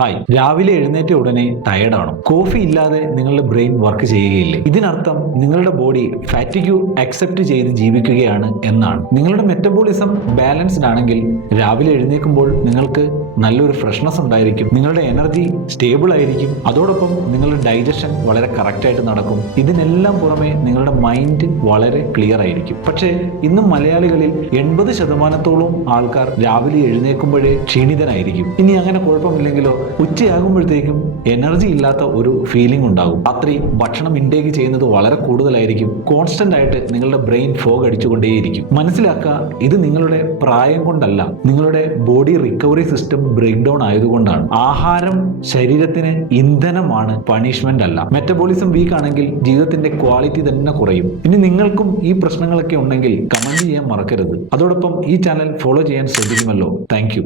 Hi, രാവിലെ എഴുന്നേറ്റ ഉടനെ ടയർഡാണോ? കോഫി ഇല്ലാതെ നിങ്ങളുടെ ബ്രെയിൻ വർക്ക് ചെയ്യുകയില്ലേ? ഇതിനർത്ഥം നിങ്ങളുടെ ബോഡി ഫാറ്റിഗ്യൂ അക്സെപ്റ്റ് ചെയ്ത് ജീവിക്കുകയാണ് എന്നാണ്. നിങ്ങളുടെ മെറ്റബോളിസം ബാലൻസ്ഡ് ആണെങ്കിൽ രാവിലെ എഴുന്നേൽക്കുമ്പോൾ നിങ്ങൾക്ക് നല്ലൊരു ഫ്രഷ്നസ് ഉണ്ടായിരിക്കും, നിങ്ങളുടെ എനർജി സ്റ്റേബിൾ ആയിരിക്കും, അതോടൊപ്പം നിങ്ങളുടെ ഡൈജഷൻ വളരെ കറക്റ്റായിട്ട് നടക്കും. ഇതിനെല്ലാം പുറമെ നിങ്ങളുടെ മൈൻഡ് വളരെ ക്ലിയർ ആയിരിക്കും. പക്ഷേ ഇന്നും മലയാളികളിൽ 80% ആൾക്കാർ രാവിലെ എഴുന്നേൽക്കുമ്പോഴേ ക്ഷീണിതനായിരിക്കും. ഇനി അങ്ങനെ കുഴപ്പമില്ലെങ്കിലോ ഉച്ചയാകുമ്പോഴത്തേക്കും എനർജി ഇല്ലാത്ത ഒരു ഫീലിംഗ് ഉണ്ടാകും. രാത്രി ഭക്ഷണം ഇൻടേക്ക് ചെയ്യുന്നത് വളരെ കൂടുതലായിരിക്കും. കോൺസ്റ്റന്റ് ആയിട്ട് നിങ്ങളുടെ ബ്രെയിൻ ഫോഗ് അടിച്ചുകൊണ്ടേയിരിക്കും. മനസ്സിലാക്കുക, ഇത് നിങ്ങളുടെ പ്രായം കൊണ്ടല്ല, നിങ്ങളുടെ body recovery system break down ആയതുകൊണ്ടാണ്. ആഹാരം ശരീരത്തിന് ഇന്ധനമാണ്, പണിഷ്മെന്റ് അല്ല. മെറ്റബോളിസം വീക്ക് ആണെങ്കിൽ ജീവിതത്തിന്റെ ക്വാളിറ്റി തന്നെ കുറയും. ഇനി നിങ്ങൾക്കും ഈ പ്രശ്നങ്ങളൊക്കെ ഉണ്ടെങ്കിൽ കമന്റ് ചെയ്യാൻ മറക്കരുത്. അതോടൊപ്പം ഈ ചാനൽ ഫോളോ ചെയ്യാൻ ശ്രദ്ധിക്കുമല്ലോ. താങ്ക്